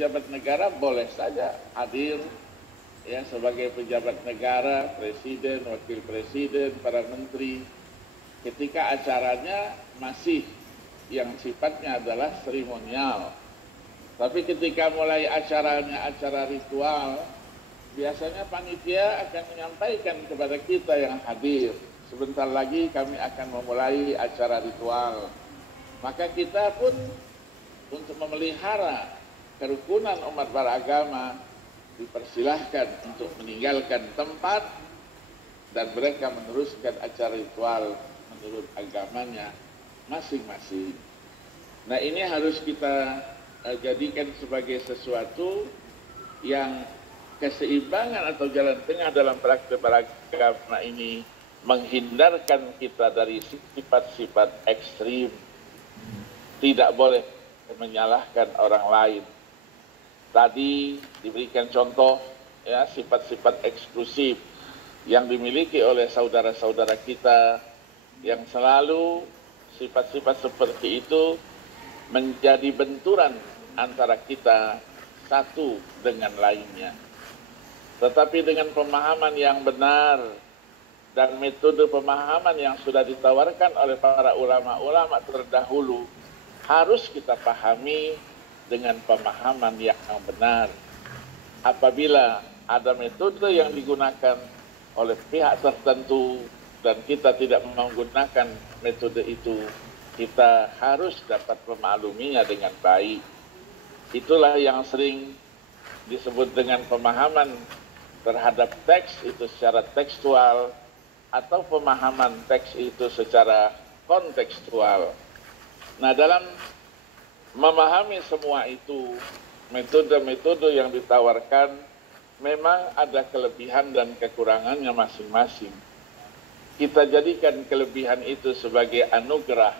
pejabat negara boleh saja hadir ya sebagai pejabat negara, presiden, wakil presiden, para menteri, ketika acaranya masih yang sifatnya adalah seremonial. Tapi ketika mulai acaranya acara ritual, biasanya panitia akan menyampaikan kepada kita yang hadir, sebentar lagi kami akan memulai acara ritual. Maka kita pun untuk memelihara kerukunan umat beragama dipersilahkan untuk meninggalkan tempat dan mereka meneruskan acara ritual menurut agamanya masing-masing. Nah, ini harus kita jadikan sebagai sesuatu yang keseimbangan atau jalan tengah dalam praktek beragama ini menghindarkan kita dari sifat-sifat ekstrim. Tidak boleh menyalahkan orang lain. Tadi diberikan contoh ya sifat-sifat eksklusif yang dimiliki oleh saudara-saudara kita yang selalu sifat-sifat seperti itu menjadi benturan antara kita satu dengan lainnya. Tetapi dengan pemahaman yang benar dan metode pemahaman yang sudah ditawarkan oleh para ulama-ulama terdahulu harus kita pahami dengan pemahaman yang benar. Apabila ada metode yang digunakan oleh pihak tertentu dan kita tidak menggunakan metode itu, kita harus dapat memakluminya dengan baik. Itulah yang sering disebut dengan pemahaman terhadap teks itu secara tekstual atau pemahaman teks itu secara kontekstual. Nah, dalam memahami semua itu, metode-metode yang ditawarkan memang ada kelebihan dan kekurangannya masing-masing. Kita jadikan kelebihan itu sebagai anugerah.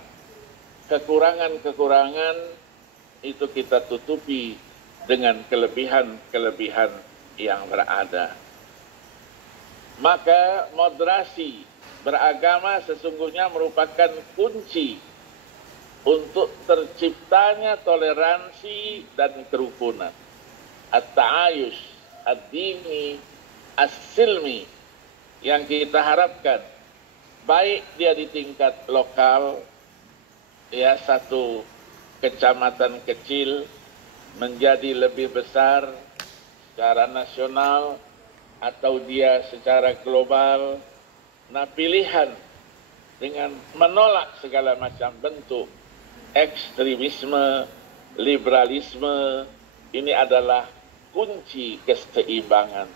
Kekurangan-kekurangan itu kita tutupi dengan kelebihan-kelebihan yang berada. Maka moderasi beragama sesungguhnya merupakan kunci untuk terciptanya toleransi dan kerukunan. At-ta'ayush, ad-dini, as-silmi yang kita harapkan, baik dia di tingkat lokal, ya satu kecamatan kecil menjadi lebih besar secara nasional atau dia secara global. Nah, pilihan dengan menolak segala macam bentuk ekstremisme, liberalisme, ini adalah kunci keseimbangan.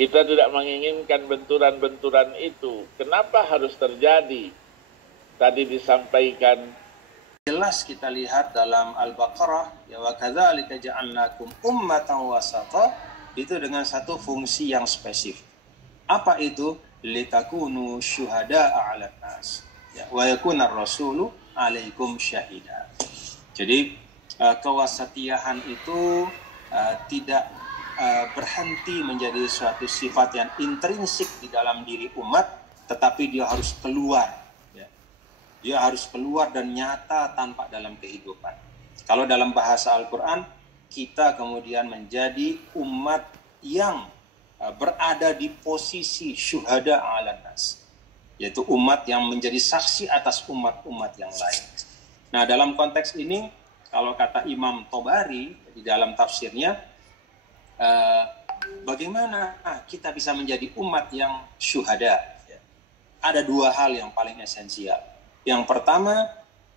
Kita tidak menginginkan benturan-benturan itu. Kenapa harus terjadi? Tadi disampaikan jelas kita lihat dalam Al-Baqarah ya wa kadzalika ja'alnakum ummatan wasata, itu dengan satu fungsi yang spesifik. Apa itu? Litakunu syuhada'a 'alan nas ya wa yakunar rasulu 'alaikum syahida. Jadi kewasatiaan itu tidak berhenti menjadi suatu sifat yang intrinsik di dalam diri umat, tetapi dia harus keluar. Dia harus keluar dan nyata tampak dalam kehidupan. Kalau dalam bahasa Al-Quran, kita kemudian menjadi umat yang berada di posisi syuhada ala nas, yaitu umat yang menjadi saksi atas umat-umat yang lain. Nah, dalam konteks ini, kalau kata Imam Tobari di dalam tafsirnya, bagaimana kita bisa menjadi umat yang syuhada? Ada dua hal yang paling esensial. Yang pertama,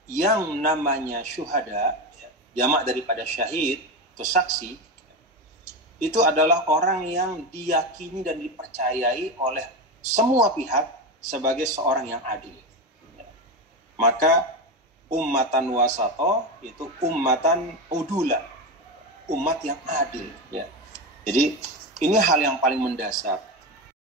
yang namanya syuhada, jamak daripada syahid, atau saksi, itu adalah orang yang diyakini dan dipercayai oleh semua pihak sebagai seorang yang adil. Maka ummatan wasato itu ummatan udula, umat yang adil. Jadi ini hal yang paling mendasar.